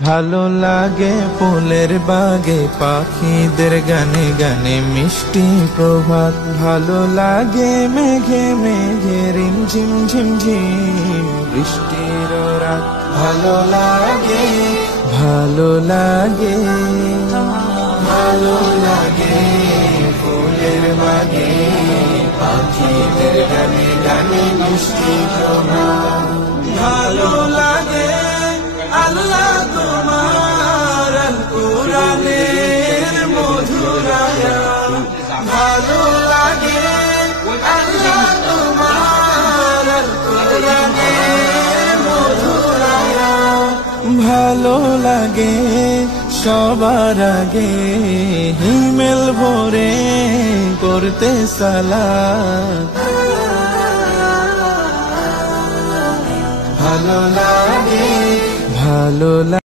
ভালো লাগে ফুলের বাগে পাখিদের গানে গানে মিষ্টি প্রভাত। ভালো লাগে মেঘে মেঘে রিমঝিম ঝিমঝিম বৃষ্টির রাত। ভালো লাগে ভালো লাগে ভালো লাগে ফুলের বাগে পাখিদের গানে গানে মিষ্টি প্রভাত। ভালো লাগে আল্লাহ তোমার আল কুরআনের মধুর আয়াত। ভালো লাগে আল্লাহ তোমার আল কুরআনের মধুর আয়াত। ভালো লাগে সবার আগে হিমেল ভরে করতে সালাত। ভালো লাগে ভালো লাগে।